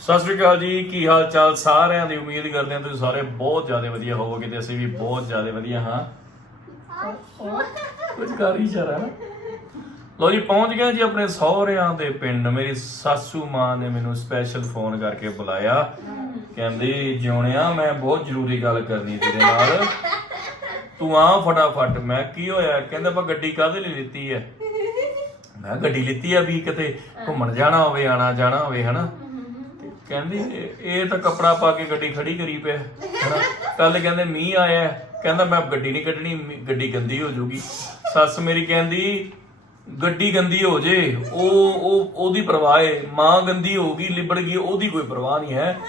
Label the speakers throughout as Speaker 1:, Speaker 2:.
Speaker 1: ਸਤਿ ਸ਼੍ਰੀ ਅਕਾਲ ਜੀ, ਕੀ ਹਾਲ ਚਾਲ? ਸਾਰਿਆਂ ਦੀ ਉਮੀਦ ਕਰਦੇ ਹਾਂ ਤੁਸੀਂ ਸਾਰੇ ਬਹੁਤ ਜ਼ਿਆਦਾ ਵਧੀਆ ਹੋਵੋਗੇ ਤੇ ਅਸੀਂ ਵੀ ਬਹੁਤ ਜ਼ਿਆਦਾ ਵਧੀਆ ਹਾਂ। ਕੁਝ ਕਰ ਹੀ ਚਾਰਾ ਲੋ ਜੀ, ਪਹੁੰਚ ਗਏ ਜੀ ਆਪਣੇ ਸਹੁਰਿਆਂ ਦੇ ਪਿੰਡ। ਮੇਰੀ ਸਾਸੂ ਮਾਂ ਨੇ ਮੈਨੂੰ ਸਪੈਸ਼ਲ ਫੋਨ ਕਰਕੇ ਬੁਲਾਇਆ। ਕਹਿੰਦੀ, ਜਿਉਣਿਆ, ਮੈਂ ਬਹੁਤ ਜ਼ਰੂਰੀ ਗੱਲ ਕਰਨੀ ਤੇਰੇ ਨਾਲ। ਤੂੰ ਆ ਫਟਾਫਟ। ਮੈਂ ਕੀ ਹੋਇਆ? ਕਹਿੰਦਾ, ਆਪਾਂ ਗੱਡੀ ਕਾਹਦੇ ਲਈ ਲਿੱਤੀ ਹੈ? ਮੈਂ ਕਿਹਾ, ਗੱਡੀ ਲਿੱਤੀ ਆ ਵੀ ਕਿਤੇ ਘੁੰਮਣ ਜਾਣਾ ਹੋਵੇ ਆਣਾ ਜਾਣਾ ਹੋਵੇ, ਹਨਾ? ਕਹਿੰਦੀ ਇਹ- ਇਹ ਤਾਂ ਕੱਪੜਾ ਪਾ ਕੇ ਗੱਡੀ ਖੜੀ ਕਰੀ ਪਿਆ। ਕੱਲ ਕਹਿੰਦੇ ਮੀਂਹ ਆਇਆ। ਹੈ। ਕਹਿੰਦਾ ਮੈਂ ਗੱਡੀ ਨਹੀਂ ਕੱਢਣੀ ਮੀ- ਗੱਡੀ ਗੰਦੀ ਹੋ ਜਾਊਗੀ। ਸੱਸ ਮੇਰੀ ਕਹਿੰਦੀ ਗੱਡੀ ਗੰਦੀ ਹੋ ਜੇ। ਉਹ ਉਹ ਉਹਦੀ ਪਰਵਾਹ ਹੈ ਮਾਂ ਗੰਦੀ ਹੋਊਗੀ ਲਿਬੜ ਗਈ ਉਹਦੀ ਕੋਈ ਪਰਵਾਹ ਨਹੀਂ ਹੈ।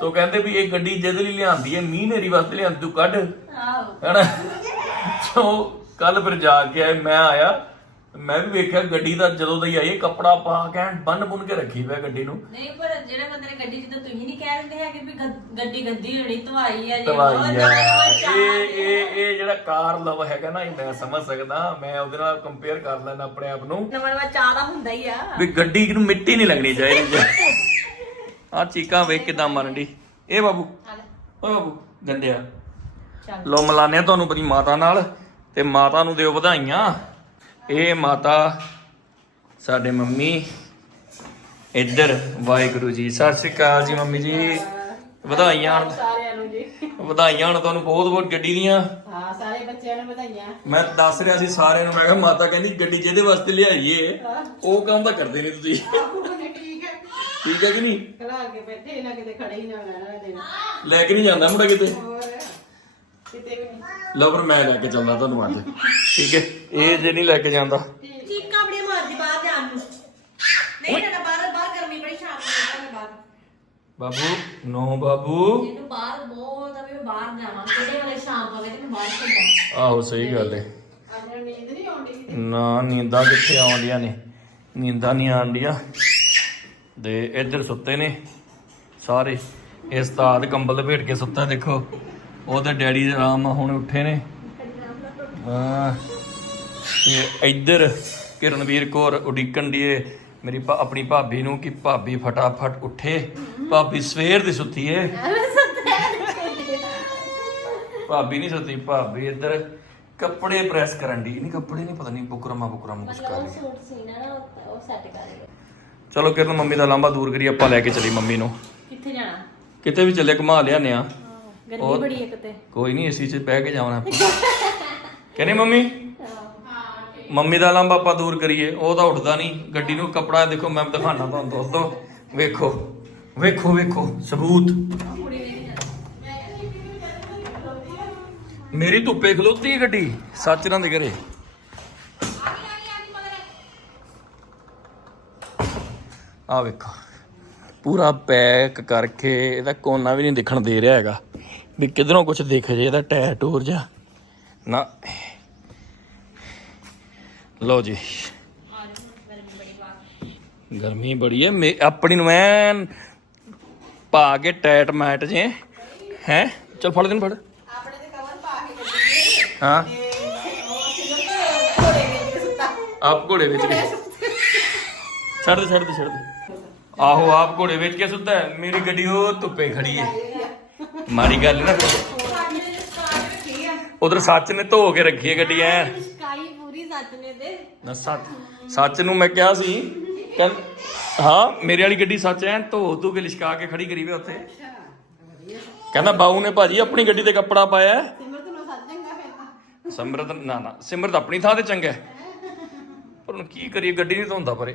Speaker 1: ਸੋ ਕਹਿੰਦੇ ਵੀ ਇਹ ਗੱਡੀ ਜਿਹਦੇ ਲਈ ਲਿਆਂਦੀ ਹੈ ਮੀਂਹ ਨੇਰੀ ਵਾਸਤੇ ਲਿਆਂਦੀ ਤੂੰ ਕੱਢ। ਹੈਨਾ? ਸੋ ਕੱਲ ਫਿਰ ਜਾ ਕੇ ਆਏ ਮੈਂ ਆਇਆ। ਮੈਂ ਵੀ ਵੇਖਿਆ ਗੱਡੀ ਦਾ ਜਦੋਂ ਦਾ ਹੀ ਇਹ ਕੱਪੜਾ ਪਾ ਕੇ ਬੰਨ ਬੁੰਨ ਕੇ ਰੱਖੀ ਪਿਆ ਗੱਡੀ ਨੂੰ।
Speaker 2: ਨਹੀਂ ਪਰ ਜਿਹੜੇ ਬੰਦੇ ਨੇ ਗੱਡੀ ਜਿੱਦਾਂ ਤੁਸੀਂ ਨਹੀਂ ਕਹਿ ਦਿੰਦੇ ਹੈਗੇ ਵੀ ਗੱਦ- ਗੱਡੀ ਗੱਦੀ ਹੋਣੀ ਧਵਾਈ ਜੀ
Speaker 1: ਆ। ਇਹ ਇਹ ਇਹ ਜਿਹੜਾ ਕਾਰ ਲਵ ਹੈਗਾ ਨਾ ਇਹ ਮੈਂ ਸਮਝ ਸਕਦਾ ਮੈਂ ਉਹਦੇ ਨਾਲ ਕੰਪੇਅਰ ਕਰ ਲੈਣਾ ਆਪਣੇ ਆਪ ਨੂੰ।
Speaker 2: ਨਵਾਂ ਨਵਾਂ ਚਾਹ ਦਾ ਹੁੰਦਾ ਹੀ ਆ।
Speaker 1: ਵੀ ਗੱਡੀ ਨੂੰ ਮਿੱਟੀ ਨਹੀਂ ਲੱਗਣੀ ਚਾਹੀਦੀ। ਆ ਚੀਕਾਂ ਵੇਖ ਕਿਦਾਂ ਮਰਨ ਦੀ ਇਹ ਬਾਬੂ ਓਏ ਬਾਬੂ ਗੰਦਿਆ।
Speaker 2: ਚੱਲ।
Speaker 1: ਲੋ ਮਿਲਾਨੇ ਤੁਹਾਨੂੰ ਆਪਣੀ ਮਾਤਾ ਨਾਲ ਤੇ ਮਾਤਾ ਨੂੰ ਦਿਓ ਵਧਾਈਆਂ। ਇਹ ਮਾਤਾ ਸਾਡੇ ਮੰਮੀ ਇੱਧਰ ਵਾਹਿਗੁਰੂ ਜੀ। ਸਤਿ ਸ਼੍ਰੀ ਅਕਾਲ ਜੀ ਮੰਮੀ ਜੀ। ਵਧਾਈਆਂ। ਹੋਣ
Speaker 3: ਸਾਰਿਆਂ ਨੂੰ ਜੀ।
Speaker 1: ਵਧਾਈਆਂ ਹੋਣ ਤੁਹਾਨੂੰ ਬਹੁਤ ਬਹੁਤ ਗੱਡੀ ਦੀਆਂ।
Speaker 3: ਹਾਂ ਸਾਰੇ ਬੱਚਿਆਂ ਨੂੰ ਵਧਾਈਆਂ।
Speaker 1: ਮੈਂ ਦੱਸ ਰਿਹਾ ਸੀ ਸਾਰਿਆਂ ਨੂੰ ਮੈਂ ਕਿਹਾ ਮਾਤਾ ਕਹਿੰਦੀ ਗੱਡੀ ਜਿਹਦੇ ਵਾਸਤੇ ਲਿਆਈਏ ਉਹ ਕੰਮ ਤਾਂ ਕਰਦੇ ਨਹੀਂ ਤੁਸੀਂ।
Speaker 3: ਠੀਕ ਹੈ।
Speaker 1: ਠੀਕ ਹੈ ਕਿ ਨਹੀਂ?
Speaker 3: ਖਲਾ ਕੇ ਬੈਠੇ ਇਹਨਾਂ ਕਿਤੇ ਖੜੇ ਹੀ ਨਾ ਦੇਣਾ।
Speaker 1: ਲੈ ਕੇ ਨਹੀਂ ਜਾਂਦਾ ਮੁੰਡਾ ਕਿਤੇ?
Speaker 3: ਹੋਰ। ਕਿਤੇ ਵੀ ਨਹੀਂ
Speaker 1: ਲਓ ਫਿਰ ਮੈਂ ਲੈ ਕੇ ਚੱਲਦਾ ਤੁਹਾਨੂੰ ਅੱਜ। ਠੀਕ ਹੈ? ਇਹ ਜੇ ਨਹੀਂ ਲੈ ਕੇ ਜਾਂਦਾ।
Speaker 2: ਚੀਕਾਂ ਬੜੀ ਮਾਰਦੀ ਬਾਹਰ ਜਾਣ ਨੂੰ। ਨਹੀਂ ਨਾ ਬਾਹਰ ਬਾਹਰ ਗਰਮੀ ਬੜੀ ਸ਼ਾਮ ਨੂੰ ਬਾਹਰ।
Speaker 1: ਬਾਬੂ ਨੋ ਬਾਬੂ।
Speaker 2: ਇਹਨੂੰ ਬਾਹਰ ਬਹੁਤ ਆ ਵੀ ਮੈਂ ਬਾਹਰ ਜਾਵਾਂ। ਕਿਹੜੇ ਵੇਲੇ ਸ਼ਾਮ ਪਵੇ ਤੇ ਮੈਂ ਬਾਹਰ ਖੇਡਾਂ
Speaker 1: ਆਹੋ ਸਹੀ ਗੱਲ ਹੈ
Speaker 3: ਅੱਜ ਨੂੰ ਨੀਂਦ ਨਹੀਂ ਆਉਂਦੀ ਕਿਤੇ?
Speaker 1: ਨਾ ਨੀਂਦਾਂ ਕਿੱਥੇ ਆਉਂਦੀਆਂ ਨੇ? ਨੀਂਦਾਂ ਨਹੀਂ ਆਉਂਦੀਆਂ ਦੇ ਇੱਧਰ ਸੁੱਤੇ ਨੇ। ਸਾਰੇ ਇਸ ਤਾਦ ਕੰਬਲ ਲਪੇਟ ਕੇ ਸੁੱਤਾ ਦੇਖੋ। ਉਹਦੇ ਡੈਡੀ ਆਰਾਮ ਨਾਲ ਹੁਣ ਉੱਠੇ ਨੇ। ਹਾਂ। ਤੇ ਇੱਧਰ ਕਿਰਨਵੀਰ ਕੌਰ ਉਡੀਕਣ ਦੀਏ ਮੇਰੀ ਆਪਣੀ ਭਾਬੀ ਨੂੰ ਕਿ ਭਾਬੀ ਫਟਾਫਟ ਉੱਠੇ। ਭਾਬੀ ਸਵੇਰ ਦੀ ਸੁੱਤੀ ਏ। ਭਾਬੀ ਨਹੀਂ ਸੁੱਤੀ ਭਾਬੀ ਇੱਧਰ ਕੱਪੜੇ ਪ੍ਰੈਸ ਕਰਨ ਦੀ। ਨਹੀਂ ਕੱਪੜੇ ਨਹੀਂ ਪਤਾ ਨਹੀਂ ਬੁਕਰਮਾ ਬੁਕਰਮਾ ਕੁਛ ਕਰ ਰਹੀ।
Speaker 2: ਲਿਆ
Speaker 1: ਚਲੋ ਕਿਰਨ ਮੰਮੀ ਦਾ ਲਾਂਬਾ ਦੂਰ ਕਰੀ ਆਪਾਂ ਲੈ ਕੇ ਚਲੀ ਮੰਮੀ ਨੂੰ।
Speaker 2: ਕਿੱਥੇ ਜਾਣਾ?
Speaker 1: ਕਿਤੇ ਵੀ ਚੱਲੇ ਘੁਮਾ ਲਿਆਨੇ ਆ।
Speaker 2: ਗਰਮੀ ਬੜੀ ਇੱਕ ਤੇ
Speaker 1: ਕੋਈ ਨਹੀਂ ਏਸੀ 'ਚ ਬਹਿ ਕੇ ਜਾਵਣਾ। ਆਪਾਂ ਕਹਿੰਦੇ ਮੰਮੀ ਮੰਮੀ ਦਾ ਲਾਂਬਾ ਆਪਾਂ ਦੂਰ ਕਰੀਏ ਉਹ ਤਾਂ ਉੱਠਦਾ ਨਹੀਂ। ਗੱਡੀ ਨੂੰ ਕੱਪੜਾ ਦੇਖੋ ਮੈਂ ਦਿਖਾਣਾ ਤੁਹਾਨੂੰ ਦੋਸਤੋ ਵੇਖੋ ਵੇਖੋ ਵੇਖੋ ਸਬੂਤ। ਮੇਰੀ ਧੁੱਪੇ ਖਲੋਤੀ ਹੈ ਗੱਡੀ ਸੱਚ ਨਾ ਦੇ ਕਰੇ ਆ ਵੇਖੋ ਪੂਰਾ ਪੈਕ ਕਰਕੇ ਇਹਦਾ ਕੋਨਾ ਵੀ ਨਹੀਂ ਦਿਖਣ ਦੇ ਰਿਹਾ ਹੈਗਾ। ਵੀ ਕਿਧਰੋਂ ਕੁਝ ਦਿਖ ਜੇ ਇਹਦਾ ਟਾਇਰ ਟੂਰ ਜਾ। ਨਾ। ਲਓ ਜੀ। ਗਰਮੀ ਬੜੀ ਹੈ ਆਪਣੀ ਨੂੰ ਐਨ ਪਾ ਕੇ ਟਾਇਟ ਮੈਟ ਜੇ। ਹੈ? ਚਲ ਫੜ ਦੇਣ ਫੜ।
Speaker 3: ਆਪਣੇ ਤੇ ਕਵਰ ਪਾ ਕੇ
Speaker 1: ਹਾਂ। ਆਪ ਘੋੜੇ ਵਿੱਚ ਕੇ ਛੱਡ ਦੇ ਛੱਡ ਦੇ ਛੱਡ ਦੇ। ਆਹੋ, ਆਪ ਘੋੜੇ ਵਿੱਚ ਕੇ ਸੁੱਤਾ। ਮੇਰੀ ਗੱਡੀ ਉਹ ਧੁੱਪੇ ਖੜੀ ਹੈ ਮਾੜੀ ਗੱਲ ਨਾ। ਫਿਰ ਉਧਰ ਸੱਚ ਨੇ ਧੋ ਕੇ ਰੱਖੀ ਹੈ ਗੱਡੀ, ਐ।
Speaker 2: ਸਕਾਈ ਪੂਰੀ ਸੱਚ ਨੇ ਤੇ
Speaker 1: ਨਾ ਸੱਚ ਸੱਚ ਨੂੰ ਮੈਂ ਕਿਹਾ ਸੀ, ਕਹਿੰ- ਹਾਂ, ਮੇਰੇ ਵਾਲੀ ਗੱਡੀ ਸੱਚ ਐ, ਧੋ ਧੋ ਕੇ ਲਿਸ਼ਕਾ ਕੇ ਖੜੀ ਕਰੀ ਵੇ ਉੱਥੇ। ਕਹਿੰਦਾ ਬਾਊ ਨੇ ਭਾਜੀ ਆਪਣੀ ਗੱਡੀ ਤੇ ਕੱਪੜਾ ਪਾਇਆ ਹੈ।
Speaker 3: ਸਿਮਰਤ ਨੂੰ ਸੱਜ ਚੰਗਾ ਫਿਰ ਤਾਂ
Speaker 1: ਸਿਮਰਤ ਨਾ ਨਾ, ਸਿਮਰਤ ਆਪਣੀ ਥਾਂ ਤੇ ਚੰਗਾ ਹੈ। ਪਰ ਹੁਣ ਕੀ ਕਰੀਏ, ਗੱਡੀ ਨਹੀਂ ਧੋਂਦਾ ਪਰੇ।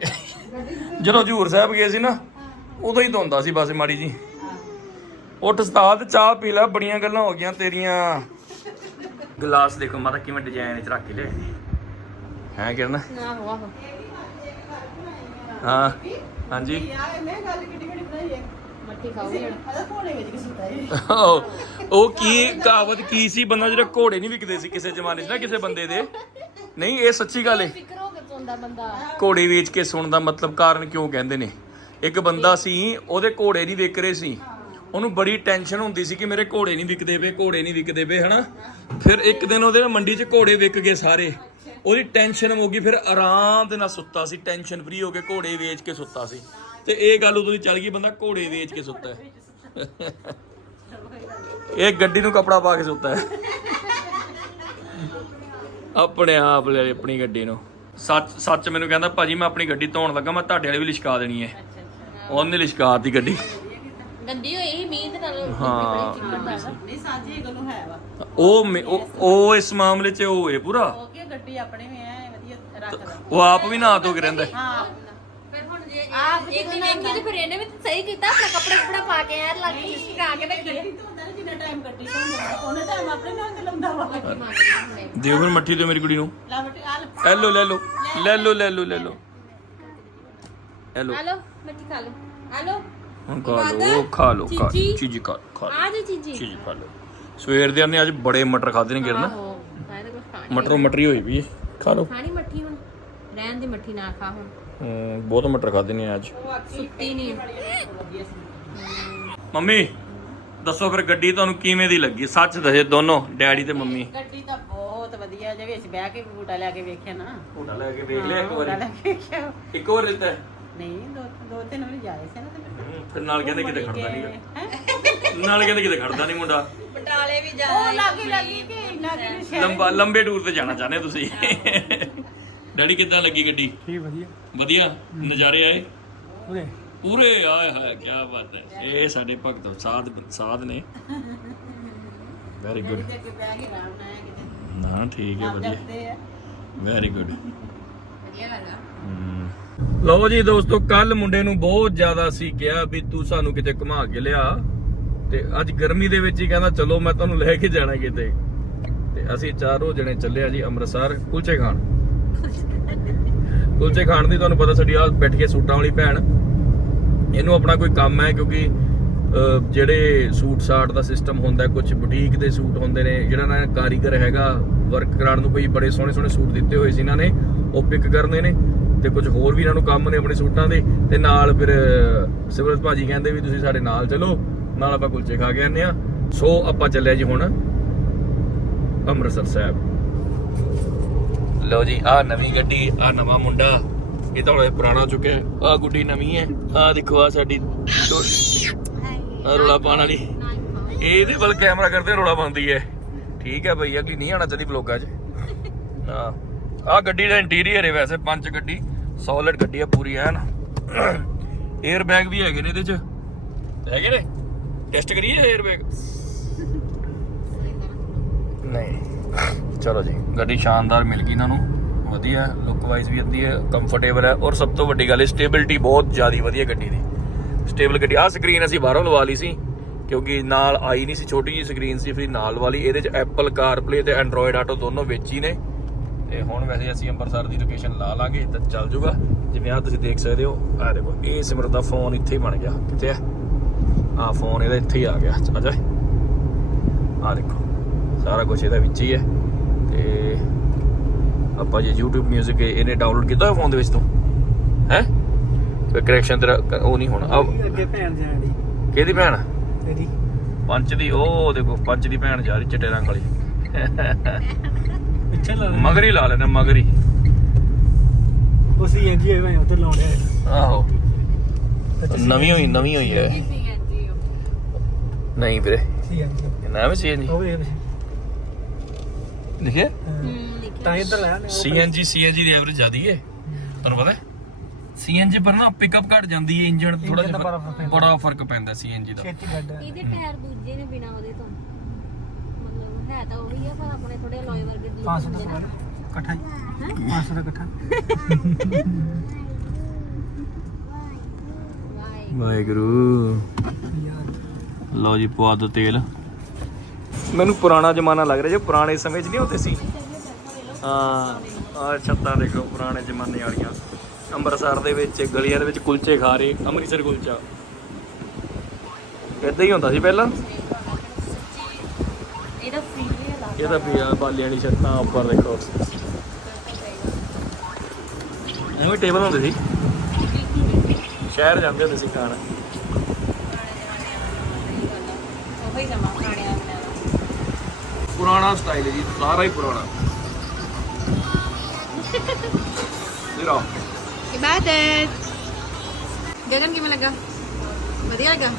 Speaker 1: ਜਦੋਂ ਹਜੂਰ ਸਾਹਿਬ ਗਏ ਸੀ ਨਾ, ਉਦੋਂ ਹੀ ਧੋਂਦਾ ਸੀ ਬਸ ਮਾੜੀ ਜੀ। ਉੱਠ ਉਸਤਾਦ ਚਾਹ ਪੀ ਲੈ ਬੜੀਆਂ ਗੱਲਾਂ ਹੋ ਗਈਆਂ ਤੇਰੀਆਂ। ਗਲਾਸ ਦੇਖੋ ਮਾਤਾ ਕਿਵੇਂ ਡਿਜ਼ਾਈਨ ਵਿੱਚ ਰੱਖ ਕੇ ਹੈ ਕਿਰਨ?
Speaker 2: ਆਹੋ
Speaker 1: ਹਾਂ ਹਾਂਜੀ।
Speaker 3: ਯਾਰ ਮੈਂ ਗੱਲ ਕਿੱਡੀ ਕਿੱਡੀ ਬਣਾਈ ਹੈ
Speaker 2: ਮੱਠੀ ਖਾਓਗੇ ਹੁਣ।
Speaker 3: ਅਦਾ ਘੋੜੇ ਵਿੱਚ ਕਿ ਸੁੱਤਾ ਹੈ
Speaker 1: ਉਹ- ਕੀ ਕਹਾਵਤ ਕੀ ਸੀ ਬੰਦਾ ਜਿਹੜਾ ਘੋੜੇ ਨਹੀਂ ਵਿਕਦੇ ਸੀ ਕਿਸੇ ਜ਼ਮਾਨੇ 'ਚ ਨਾ ਕਿਸੇ ਬੰਦੇ ਦੇ? ਨਹੀਂ ਇਹ ਸੱਚੀ ਗੱਲ ਹੈ
Speaker 2: ਫਿਕਰ ਹੋ ਕੇ ਸੌਂਦਾ ਬੰਦਾ।
Speaker 1: ਘੋੜੇ ਵੇਚ ਕੇ ਸੁਣਨ ਦਾ ਮਤਲਬ ਕਾਰਨ ਕਿਉਂ ਕਹਿੰਦੇ ਨੇ? ਇੱਕ ਬੰਦਾ ਸੀ ਉਹਦੇ ਘੋੜੇ ਨਹੀਂ ਵਿਕ ਰਹੇ ਸੀ। ਉਹਨੂੰ ਬੜੀ ਟੈਨਸ਼ਨ ਹੁੰਦੀ ਸੀ ਕਿ ਮੇਰੇ ਘੋੜੇ ਨਹੀਂ ਵਿਕਦੇ ਪਏ, ਘੋੜੇ ਨਹੀਂ ਵਿਕਦੇ ਪਏ, ਹਨਾ? ਫਿਰ ਇੱਕ ਦਿਨ ਉਹਦੇ ਨਾ ਮੰਡੀ 'ਚ ਘੋੜੇ ਵਿਕ ਗਏ ਸਾਰੇ। ਉਹਦੀ ਟੈਨਸ਼ਨ ਹੋ ਗਈ, ਫਿਰ ਆਰਾਮ ਦੇ ਨਾਲ ਸੁੱਤਾ ਸੀ, ਟੈਨਸ਼ਨ ਫਰੀ ਹੋ ਕੇ ਘੋੜੇ ਵੇਚ ਕੇ ਸੁੱਤਾ ਸੀ। ਤੇ ਇਹ ਗੱਲ ਉਦੋਂ ਦੀ ਚੱਲ ਗਈ, ਬੰਦਾ ਘੋੜੇ ਵੇਚ ਕੇ ਸੁੱਤਾ ਹੈ। ਇਹ ਗੱਡੀ ਨੂੰ ਕਪੜਾ ਪਾ ਕੇ ਸੁੱਤਾ ਹੈ। ਆਪਣੇ ਆਪ ਲੈ ਆਪਣੀ ਗੱਡੀ ਨੂੰ। ਸੱਚ ਸੱਚ ਮੈਨੂੰ ਕਹਿੰਦਾ, ਭਾਜੀ, ਮੈਂ ਆਪਣੀ ਗੱਡੀ ਧੋਣ ਲੱਗਾ, ਮੈਂ ਤੁਹਾਡੇ ਵਾਲੀ ਵੀ ਲਿਸ਼ਕਾ ਦੇਣੀ ਹੈ। ਉਹਨੇ ਲਿਸ਼ਕਾਤੀ ਗੱਡੀ।
Speaker 2: ਗੰਦੀ ਹੋਈ ਸੀ ਮੀਂਹ ਦੇ ਨਾਲ
Speaker 1: ਹਾਂ।
Speaker 3: ਨਹੀਂ ਸਾਜੀ ਇਹ ਗੱਲੋਂ ਹੈ ਵਾ।
Speaker 1: ਉਹ ਮੇ- ਉਹ ਉਹ ਇਸ ਮਾਮਲੇ 'ਚ ਉਹ ਹੈ ਪੂਰਾ।
Speaker 3: ਉਹ ਕਿ ਗੱਡੀ ਆਪਣੇ ਵੀ ਐ ਵਧੀਆ ਰੱਖਦਾ।
Speaker 1: ਉਹ ਆਪ ਵੀ ਨਹਾ ਧੋ ਕੇ ਰਹਿੰਦਾ ਹੈ।
Speaker 3: ਹਾਂ।
Speaker 2: ਫਿਰ ਹੁਣ ਜੇ
Speaker 3: ਆਪ
Speaker 2: ਇੱਕ ਤੇ ਫਿਰ ਇਹਨੇ ਵੀ ਸਹੀ ਕੀਤਾ ਆਪਣਾ ਕੱਪੜਾ ਕੁਪੜਾ ਪਾ ਕੇ ਯਾਰ ਲੱਗ ਕਰਾ ਕੇ ਰੱਖੀ
Speaker 3: ਗੱਡੀ ਤੋਂ ਹੁੰਦਾ ਨਾ ਜਿੰਨਾ ਟਾਈਮ ਗੱਡੀ ਤੋਂ ਹੁੰਦਾ ਉਹਨੇ ਟਾਈਮ ਆਪਣੇ ਨਾਲ ਤੇ ਲੰਦਾ ਵਾ।
Speaker 1: ਦਿਓ ਫਿਰ ਮੱਠੀ ਤੇ ਮੇਰੀ ਕੁੜੀ ਨੂੰ।
Speaker 3: ਲਾ ਬੇਟੇ ਆ ਲੈ।
Speaker 1: ਲੈ ਲਓ ਲੈ ਲਓ ਲੈ ਲਓ ਲੈ ਲਓ ਲੈ ਲਓ ਲੈ ਲਓ।
Speaker 2: ਹਲੋ ਮਿੱਠੀ ਖਾ ਲਓ। ਹਲੋ।
Speaker 1: ਹੁਣ ਖਾ ਲਓ ਖਾ ਲਓ ਖਾ
Speaker 2: ਚੀਚੀ।
Speaker 1: ਚੀਜੀ ਖਾ ਖਾ ਲਓ,
Speaker 2: ਆ ਜੀ ਚੀਜੀ।
Speaker 1: ਚੀਜੀ ਖਾ ਲਓ। ਸਵੇਰ ਦੇ ਨੇ ਅੱਜ ਬੜੇ ਮਟਰ ਖਾਦੇ ਨੇ ਗਿਰਨਾ
Speaker 2: ਆਹੋ ਮੈਂ ਤਾਂ ਕੁਝ ਖਾਣੀ
Speaker 1: ਮਟਰੋਂ ਮਟਰੀ ਹੋਈ ਵੀ ਹੈ ਖਾ ਲਓ।
Speaker 2: ਖਾਣੀ ਮੱਠੀ ਹੁਣ ਰਹਿਣ ਦੀ ਮੱਠੀ ਨਾ ਖਾ ਹੁਣ।
Speaker 1: ਹਮ, ਬਹੁਤ ਮਟਰ ਖਾਦੇ ਨੇ ਅੱਜ।
Speaker 2: ਸੁੱਤੀ ਨਹੀਂ
Speaker 1: ਮੰਮੀ ਦੱਸੋ ਫਿਰ ਗੱਡੀ ਤੁਹਾਨੂੰ ਕਿਵੇਂ ਦੀ ਲੱਗੀ? ਸੱਚ ਦੱਸੇ ਦੋਨੋਂ ਡੈਡੀ ਤੇ ਮੰਮੀ।
Speaker 3: ਗੱਡੀ ਤਾਂ ਬਹੁਤ ਵਧੀਆ ਜੇ ਵਿੱਚ ਬਹਿ ਕੇ ਵੀ ਬੂਟਾ ਲਿਆ ਕੇ ਵੇਖਿਆ ਨਾ।
Speaker 1: ਫੋਟਾ ਲੈ ਕੇ ਵੇਖ ਲਿਆ ਇੱਕ
Speaker 3: ਬੂਟਾ ਕੇ ਵੇਖਿਆ।
Speaker 1: ਇੱਕ ਹੋਰ ਲਿੱਤਾ?
Speaker 3: ਨਹੀਂ ਦੋ ਦੋ ਤਿੰਨ ਵਾਰੀ ਜਾਏ ਸੀ ਨਾ ਤੇ ਫਿਰ
Speaker 1: ਨਾਲ ਕਹਿੰਦੇ ਕਿਤੇ ਖੜਦਾ ਨਹੀਂਗਾ
Speaker 3: ਹੈਂ?
Speaker 1: ਨਾਲ ਕਹਿੰਦੇ ਕਿਤੇ ਖੜਦਾ ਨਹੀਂ ਮੁੰਡਾ।
Speaker 2: ਬਟਾਲੇ ਵੀ ਜਾ
Speaker 3: ਉਹ ਲੱਗੀ ਲੱਗੀ ਕਿ ਇੰਨਾ ਕਿ ਸ਼ਹਿਰ
Speaker 1: ਲੰਬਾ ਲੰਬੇ ਟੂਰ ਤੇ ਜਾਣਾ ਚਾਹੁੰਦੇ ਤੁਸੀਂ। ਡੈਡੀ ਕਿੱਦਾਂ ਲੱਗੀ ਗੱਡੀ?
Speaker 4: ਠੀਕ ਵਧੀਆ।
Speaker 1: ਵਧੀਆ? ਨਜ਼ਾਰੇ ਆਏ? ਪੂਰੇ। ਆਏ ਹਾਏ ਕੀ ਬਾਤ ਹੈ। ਇਹ ਸਾਡੇ ਭਗਤ ਸਾਧ ਸਾਧ ਨੇ। ਵੈਰੀ ਗੁੱਡ ਨਾ ਠੀਕ ਹੈ ਵਧੀਆ। ਵੈਰੀ ਗੁੱਡ
Speaker 2: ਵਧੀਆ ਲੱਗਾ।
Speaker 1: ਲਓ ਜੀ ਦੋਸਤੋ ਕੱਲ ਮੁੰਡੇ ਨੂੰ ਬਹੁਤ ਜ਼ਿਆਦਾ ਸੀ ਕਿਹਾ ਵੀ ਤੂੰ ਸਾਨੂੰ ਕਿਤੇ ਘੁਮਾ ਕੇ ਲਿਆ। ਤੇ ਅੱਜ ਗਰਮੀ ਦੇ ਵਿੱਚ ਹੀ ਕਹਿੰਦਾ, ਚਲੋ, ਮੈਂ ਤੁਹਾਨੂੰ ਲੈ ਕੇ ਜਾਣਾ ਕਿਤੇ। ਤੇ ਅਸੀਂ ਚਾਰੋਂ ਜਣੇ ਚੱਲੇ ਆ ਜੀ ਅੰਮ੍ਰਿਤਸਰ ਕੁਲਚੇ ਖਾਣ। ਕੁਲਚੇ ਖਾਣ ਦੀ ਤੁਹਾਨੂੰ ਪਤਾ ਸਾਡੀ ਆ ਬੈਠ ਕੇ ਸੂਟਾਂ ਵਾਲੀ ਭੈਣ। ਇਹਨੂੰ ਆਪਣਾ ਕੋਈ ਕੰਮ ਹੈ ਕਿਉਂਕਿ ਜਿਹੜੇ ਸੂਟ ਸਾਟ ਦਾ ਸਿਸਟਮ ਹੁੰਦਾ ਕੁਝ ਬੁਟੀਕ ਦੇ ਸੂਟ ਹੁੰਦੇ ਨੇ, ਜਿਹੜਾ ਨਾ ਕਾਰੀਗਰ ਹੈਗਾ ਵਰਕ ਕਰਾਉਣ ਨੂੰ ਕੋਈ ਬੜੇ ਸੋਹਣੇ ਸੋਹਣੇ ਸੂਟ ਦਿੱਤੇ ਹੋਏ ਸੀ ਇਹਨਾਂ ਨੇ, ਉਹ ਪਿਕ ਕਰਨੇ ਨੇ। ਤੇ ਕੁਝ ਹੋਰ ਵੀ ਇਹਨਾਂ ਨੂੰ ਕੰਮ ਨੇ ਆਪਣੇ ਸੂਟਾਂ ਦੇ, ਤੇ ਨਾਲ ਫਿਰ ਸਿਮਰਤ ਭਾਜੀ ਕਹਿੰਦੇ ਵੀ ਤੁਸੀਂ ਸਾਡੇ ਨਾਲ ਚਲੋ, ਨਾਲ ਆਪਾਂ ਕੁਲਚੇ ਖਾ ਕੇ ਆਨੇ ਆ ਸੋ ਆਪਾਂ ਚੱਲਿਆ ਜੀ ਹੁਣ ਅੰਮ੍ਰਿਤਸਰ ਸਾਹਿਬ। ਲਓ ਜੀ ਆ ਨਵੀਂ ਗੱਡੀ ਆ ਨਵਾਂ ਮੁੰਡਾ, ਇਹ ਤਾਂ ਹੁਣ ਪੁਰਾਣਾ ਚੁੱਕਿਆ ਆ ਗੁੱਡੀ ਨਵੀਂ ਹੈ ਆ ਦੇਖੋ ਆ ਸਾਡੀ ਆਹ ਰੌਲਾ ਪਾਉਣ ਵਾਲੀ। ਇਹਦੇ ਵੱਲ ਕੈਮਰਾ ਕਰਦੇ, ਰੌਲਾ ਪਾਉਂਦੀ ਹੈ। ਠੀਕ ਹੈ ਭਈ ਅਗਲੀ ਨਹੀਂ ਆਣਾ ਚਾਹੀਦੀ ਵਲੋਗਾਂ 'ਚ ਹਾਂ। ਆ ਗੱਡੀ ਦਾ ਇੰਟੀਰੀਅਰ ਹੈ ਵੈਸੇ ਪੰਜ ਗੱਡੀ ਸੋਲਿਡ ਗੱਡੀ ਆ ਪੂਰੀ ਐਨ 에ਅਰ ਬੈਗ ਵੀ ਹੈਗੇ ਨੇ ਇਹਦੇ 'ਚ। ਹੈਗੇ ਨੇ? ਟੈਸਟ ਕਰੀਏ 에ਅਰ ਬੈਗ ਨਹੀਂ। ਚਲੋ ਜੀ, ਗੱਡੀ ਸ਼ਾਨਦਾਰ ਮਿਲ ਗਈ ਇਹਨਾਂ ਨੂੰ। ਵਧੀਆ ਲੁੱਕ ਵਾਈਜ਼ ਵੀ ਅੱਧੀ ਹੈ ਕੰਫਰਟੇਬਲ ਹੈ, ਔਰ ਸਭ ਤੋਂ ਵੱਡੀ ਗੱਲ ਹੈ ਸਟੇਬਿਲਿਟੀ ਬਹੁਤ ਜ਼ਿਆਦਾ ਵਧੀਆ ਗੱਡੀ ਦੀ। ਸਟੇਬਲ ਗੱਡੀ ਆ ਸਕਰੀਨ ਅਸੀਂ ਬਾਹਰੋਂ ਲਵਾ ਲਈ ਸੀ, ਕਿਉਂਕਿ ਨਾਲ ਆਈ ਨਹੀਂ ਸੀ, ਛੋਟੀ ਜੀ ਸਕਰੀਨ ਸੀ, ਫਿਰ ਨਾਲ ਵਾਲੀ, ਇਹਦੇ 'ਚ ਐਪਲ ਕਾਰਪਲੇ ਤੇ ਐਂਡਰੋਇਡ ਆਟੋ ਦੋਨੋਂ ਵਿੱਚ ਹੀ ਨੇ। ਤੇ ਹੁਣ ਵੈਸੇ ਅਸੀਂ ਅੰਮ੍ਰਿਤਸਰ ਦੀ ਲੋਕੇਸ਼ਨ ਲਾ ਲਾਂਗੇ ਤਾਂ ਚੱਲ ਜੂਗਾ। ਜਿਵੇਂ ਆ ਤੁਸੀਂ ਦੇਖ ਸਕਦੇ ਹੋ ਆ ਦੇਖੋ ਇਹ ਸਿਮਰਤ ਦਾ ਫੋਨ ਇੱਥੇ ਹੀ ਬਣ ਗਿਆ ਕਿੱਥੇ ਆ ਆ ਫੋਨ ਇਹਦਾ ਇੱਥੇ ਹੀ ਆ ਗਿਆ ਆ ਜਾ ਆ ਦੇਖੋ ਸਾਰਾ ਕੁਝ ਇਹਦਾ ਵਿੱਚ ਹੀ ਹੈ। ਤੇ ਆਪਾਂ ਜੇ YouTube Music ਇਹਨੇ ਡਾਊਨਲੋਡ ਕੀਤਾ ਹੋਇਆ ਫੋਨ ਦੇ ਵਿੱਚ ਤੋਂ? ਹੈ? ਕੋਈ ਕਰੈਕਸ਼ਨ ਤੇਰਾ ਉਹ ਨਹੀਂ ਹੋਣਾ। ਆ
Speaker 4: ਅੱਗੇ ਭੈਣ ਜਾਣੀ
Speaker 1: ਕਿਹਦੀ ਭੈਣ?
Speaker 4: ਤੇਰੀ
Speaker 1: ਪੰਚ ਦੀ ਉਹ ਦੇਖੋ ਪੰਚ ਦੀ ਭੈਣ ਜਾ ਰਹੀ ਚਿੱਟੇ ਰੰਗ ਵਾਲੀ।
Speaker 4: ਪਿੱਛੇ ਲਾ ਲੈ
Speaker 1: ਮਗਰੀ ਲਾ ਲੈਣਾ ਮਗਰੀ
Speaker 4: ਉਸੇ ਐਂਜੀ ਹੋਏ ਮੈਂ ਉੱਧਰ ਲਾਉਂਦਾ
Speaker 1: ਆਹੋ। ਨਵੀਂ ਹੋਈ ਨਵੀਂ ਹੋਈ ਹੈ। ਨਹੀਂ ਵੀਰੇ।
Speaker 4: ਸੀ ਐਂਜੀ
Speaker 1: ਨਾ ਵੀ ਸੀਐਨਜੀ
Speaker 4: ਉਹ ਵੀ
Speaker 1: ਲਿਖਿਆ
Speaker 4: ਤਾਂ ਇੱਧਰ ਲੈ
Speaker 1: ਸੀਐਨਜੀ ਸੀਐਨਜੀ ਦੀ ਐਵਰੇਜ ਜ਼ਿਆਦੀ ਹੈ। ਤੁਹਾਨੂੰ ਪਤਾ ਸੀਐਨਜੀ ਪਰ ਨਾ ਪਿਕਅਪ ਘਟ ਜਾਂਦੀ ਹੈ ਇੰਜਨ ਥੋੜਾ ਜਿਹਾ
Speaker 4: ਫ਼ਰਕ ਪੈਂਦਾ।
Speaker 1: ਬੜਾ ਫ਼ਰਕ ਪੈਂਦਾ ਸੀਐਨਜੀ ਦਾ।
Speaker 4: ਛੇਤੀ ਗੱਡ
Speaker 2: ਇਹਦੇ ਟਾਇਰ ਦੂਜੇ ਨੇ ਬਿਨਾ ਹੈ ਤਾਂ ਉਹੀ ਆ ਪਰ ਆਪਣੇ ਥੋੜੇ ਲੋਏ ਵਰਗੇ look
Speaker 4: 500
Speaker 2: ਹੁੰਦੇ
Speaker 4: ਦਾ
Speaker 2: ਨੇ।
Speaker 4: ਇਕੱਠਾ ਹੀ? 500 ਦਾ ਇਕੱਠਾ
Speaker 2: ਵਾਏ
Speaker 1: ਵਾਹਿਗੁਰੂ।
Speaker 4: ਯਾਰ।
Speaker 1: ਲਓ ਜੀ ਪਵਾ ਦੋ ਤੇਲ। ਮੈਨੂੰ ਪੁਰਾਣਾ ਜ਼ਮਾਨਾ ਲੱਗ ਰਿਹਾ ਜੇ ਪੁਰਾਣੇ ਸਮੇਂ 'ਚ ਨਹੀਂ ਹੁੰਦੇ ਸੀ। ਹਾਂ ਆ ਛੱਤਾਂ ਦੇਖੋ ਪੁਰਾਣੇ ਜ਼ਮਾਨੇ ਵਾਲੀਆਂ। ਅੰਮ੍ਰਿਤਸਰ ਦੇ ਵਿੱਚ ਗਲੀਆਂ ਦੇ ਵਿੱਚ ਕੁਲਚੇ ਖਾ ਰਹੇ ਅੰਮ੍ਰਿਤਸਰ ਕੁਲਚਾ। ਇਦਾਂ ਹੀ ਹੁੰਦਾ ਸੀ ਪਹਿਲਾਂ
Speaker 2: ਇਹਦਾ ਫੀਲ ਆ
Speaker 1: ਇਹਦਾ ਵੀ ਵਾਲੀ ਛੱਤਾਂ ਉੱਪਰ ਦੇਖੋ। ਐਵੇਂ ਟੇਬਲ ਹੁੰਦੇ ਸੀ। ਸ਼ਹਿਰ ਜਾਂਦੇ ਹੁੰਦੇ ਸੀ ਖਾਣ। ਪੁਰਾਣਾ ਸਟਾਈਲ ਹੈ ਜੀ, ਸਾਰਾ ਹੀ ਪੁਰਾਣਾ। ਤੇਰਾ
Speaker 2: ਗਗਨ ਕਿਵੇਂ ਲੱਗਾ? ਵਧੀਆ ਲੱਗਾ?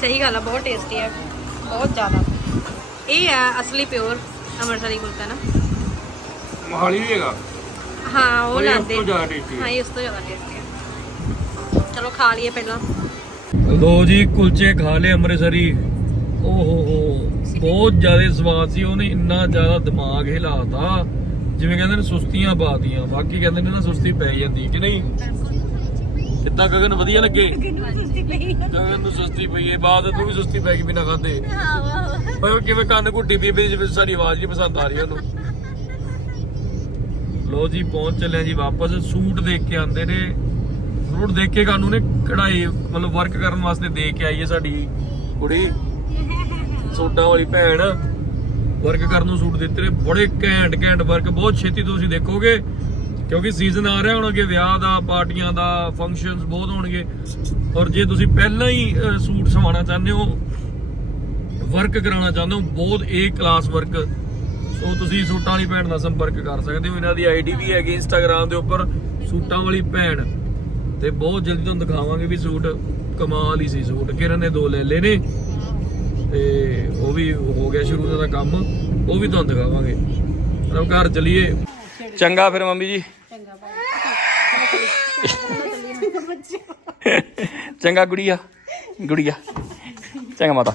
Speaker 2: ਸਹੀ ਗੱਲ ਆ, ਬਹੁਤ ਟੇਸਟੀ ਆ। ਬਹੁਤ ਜ਼ਿਆਦਾ। ਇਹ ਆ ਅਸਲੀ ਪਿਓਰ ਅੰਮ੍ਰਿਤਸਰੀ ਕੁਲਚਾ ਨਾ।
Speaker 1: ਮੋਹਾਲੀ ਵੀ ਹੈਗਾ।
Speaker 2: ਹਾਂ ਉਹ
Speaker 1: ਉਹ ਇਹ ਉਸ
Speaker 2: ਲਾਉਂਦੇ।
Speaker 1: ਤੋਂ ਜ਼ਿਆਦਾ tasty
Speaker 2: ਹਾਂ ਇਹ ਉਸ ਤੋਂ ਜ਼ਿਆਦਾ ਟੇਸਟੀ ਆ। ਚਲੋ ਖਾ ਲਈਏ ਪਹਿਲਾਂ।
Speaker 1: ਲੋ ਜੀ ਕੁਲਚੇ ਖਾ ਲਏ ਅੰਮ੍ਰਿਤਸਰੀ। ਓ ਹੋ ਹੋ ਬਹੁਤ ਜ਼ਿਆਦਾ ਸਵਾਦ ਸੀ ਉਹਨੇ ਇੰਨਾ ਜ਼ਿਆਦਾ ਦਿਮਾਗ ਹਿਲਾਤਾ। ਜਿਵੇਂ ਕਹਿੰਦੇ ਨੇ ਸੁਸਤੀਆਂ ਪਾਤੀਆਂ ਬਾਕੀ ਕਹਿੰਦੇ ਨੇ ਨਾ ਸੁਸਤੀ ਪੈ ਜਾਂਦੀ ਕਿ ਨਹੀਂ? ਕਿੱਦਾਂ ਗਗਨ ਵਧੀਆ ਲੱਗੇ? ਗਗਨ ਨੂੰ ਸੁਸਤੀ ਪਈ ਏ ਬਾਅਦ ਤੂੰ ਵੀ ਸੁਸਤੀ ਪੈ ਗਈ ਬਿਨਾਂ ਖਾਦੇ। ਓਏ ਉਹ ਕਿਵੇਂ ਕੰਨ ਘੁੱਟੀ ਪਈ ਵੀ ਜਿਵੇਂ ਸਾਡੀ ਆਵਾਜ਼ ਨਹੀਂ ਪਸੰਦ ਆ ਰਹੀ ਉਹਨੂੰ। ਲੋ ਜੀ ਪਹੁੰਚ ਚੱਲੇ ਜੀ ਵਾਪਸ। ਸੂਟ ਦੇਖ ਕੇ ਆਂਦੇ ਨੇ। ਸੂਟ ਦੇਖ ਕੇ ਕਾਨੂੰ ਨੇ ਕਢਾਈ ਮਤਲਬ ਵਰਕ ਕਰਨ ਵਾਸਤੇ ਦੇ ਕੇ ਆਈ ਹੈ ਸਾਡੀ ਕੁੜੀ। ਸੋਡਾ ਵਾਲੀ ਭੈਣ। ਵਰਕ ਕਰਨ ਨੂੰ ਸੂਟ ਦਿੱਤੇ ਨੇ। ਬੜੇ ਘੈਂਟ ਘੈਂਟ ਵਰਕ ਬਹੁਤ ਛੇਤੀ ਤੁਸੀਂ ਦੇਖੋਗੇ। ਕਿਉਂਕਿ ਸੀਜ਼ਨ ਆ ਰਿਹਾ ਹੁਣ ਅੱਗੇ ਵਿਆਹ ਦਾ, ਪਾਰਟੀਆਂ ਦਾ ਫੰਕਸ਼ਨਸ ਬਹੁਤ ਹੋਣਗੇ। ਔਰ ਜੇ ਤੁਸੀਂ ਪਹਿਲਾਂ ਹੀ ਸੂਟ ਸਵਾਉਣਾ ਚਾਹੁੰਦੇ ਹੋ ਵਰਕ ਕਰਾਉਣਾ ਚਾਹੁੰਦੇ ਹੋ, ਬਹੁਤ ਏ ਕਲਾਸ ਵਰਕ ਸੋ ਤੁਸੀਂ ਸੂਟਾਂ ਵਾਲੀ ਭੈਣ ਨਾਲ ਸੰਪਰਕ ਕਰ ਸਕਦੇ ਹੋ। ਇਹਨਾਂ ਦੀ ਆਈਡੀ ਵੀ ਹੈਗੀ ਇੰਸਟਾਗ੍ਰam ਦੇ ਉੱਪਰ, ਸੂਟਾਂ ਵਾਲੀ ਭੈਣ। ਤੇ ਬਹੁਤ ਜਲਦੀ ਤੁਹਾਨੂੰ ਦਿਖਾਵਾਂਗੇ ਵੀ ਸੂਟ ਕਮਾਲ ਹੀ ਸੀ ਸੂਟ। ਕਿਰਨ ਨੇ ਦੋ ਲੈ ਲਏ ਨੇ। ਤੇ ਉਹ ਵੀ ਹੋ ਗਿਆ ਸ਼ੁਰੂ ਦਾ ਕੰਮ। ਉਹ ਵੀ ਤੁਹਾਨੂੰ ਦਿਖਾਵਾਂਗੇ। ਚਲੋ ਘਰ ਚਲੀਏ। ਚੰਗਾ ਫਿਰ ਮੰਮੀ ਜੀ। ਚੰਗਾ ਗੁੜੀਆ ਗੁੜੀਆ। ਚੰਗਾ ਮਾਤਾ।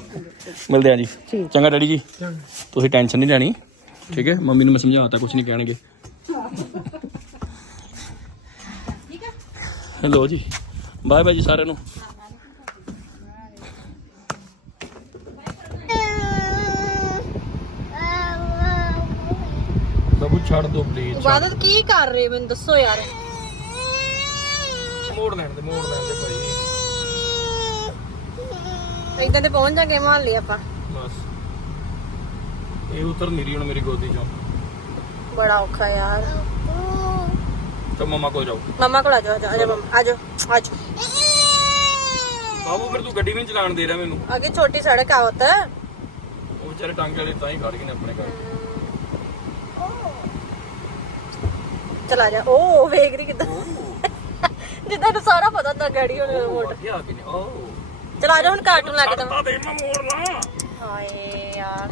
Speaker 1: ਮਿਲਦੇ ਆ ਜੀ। ਚੰਗਾ ਡੈਡੀ ਜੀ। ਤੁਸੀਂ ਟੈਨਸ਼ਨ ਨਹੀਂ ਲੈਣੀ। ਠੀਕ ਹੈ ਮੰਮੀ ਨੂੰ ਮੈਂ ਸਮਝਾਤਾ ਕੁਝ ਨਹੀਂ ਕਹਿਣਗੇ। ਹੈਲੋ ਜੀ। ਬਾਏ ਬਾਏ ਜੀ ਸਾਰਿਆਂ ਨੂੰ। ਛੱਡ ਦੋ ਪਲੀਜ਼
Speaker 2: ਇਬਾਦਤ ਕੀ ਕਰ ਰਹੇ ਮੈਨੂੰ ਦੱਸੋ ਯਾਰ।
Speaker 1: ਮੋੜ ਲੈਣ ਦੇ ਮੋੜ ਲੈਣ ਦੇ ਭਾਈ।
Speaker 2: ਇਦਾਂ ਤੇ ਪਹੁੰਚ ਜਾਗੇ ਮਹੱਲੇ ਆਪਾਂ।
Speaker 1: ਬਸ। ਇਹ ਉਤਰ ਨਹੀਂ ਰਹੀ ਹੁਣ ਮੇਰੀ ਗੋਦੀ ਚੋਂ।
Speaker 2: ਬੜਾ ਔਖਾ ਯਾਰ।
Speaker 1: ਤਾਂ ਮਮਾ ਕੋਲ ਜਾਓ।
Speaker 2: ਮਮਾ ਕੋਲ ਆ ਜਾਓ ਆ ਜਾਓ, ਆ ਜਾਓ ਮੰਮਾ, ਆ ਜਾਓ ਆ ਜਾਓ।
Speaker 1: ਬਾਬੂ ਫਿਰ ਤੂੰ ਗੱਡੀ ਵੀ ਨੀ ਚਲਾਉਣ ਦੇ ਰਿਹਾ ਮੈਨੂੰ।
Speaker 2: ਅੱਗੇ ਛੋਟੀ ਸੜਕ ਆ
Speaker 1: ਉਹ ਵਿਚਾਰੇ ਟਾਂਗੇ ਵਾਲੇ ਤਾਂ ਹੀ ਖੜ ਗਏ ਨੇ ਆਪਣੇ ਘਰ।
Speaker 2: ਚਲਾ ਜਾ ਉਹ ਵੇਖ ਰਹੀ ਕਿਦਾਂ। ਜਿੱਦਾਂ ਨੂੰ ਸਾਰਾ ਪਤਾ ਤਾਂ ਗਾੜੀ ਹੁਣ ਮੋੜ।
Speaker 1: ਕੀ ਆ ਕੇ ਨੇ ਓ।
Speaker 2: ਚਲਾ ਜਾ ਹੁਣ ਕਾਰਟੂਨ ਲਾ ਕੇ ਦਵਾਂ
Speaker 1: ਤਾਂ ਦੇ ਮੈਂ ਮੋੜ ਲਾਂ
Speaker 2: ਹਾਏ ਯਾਰ।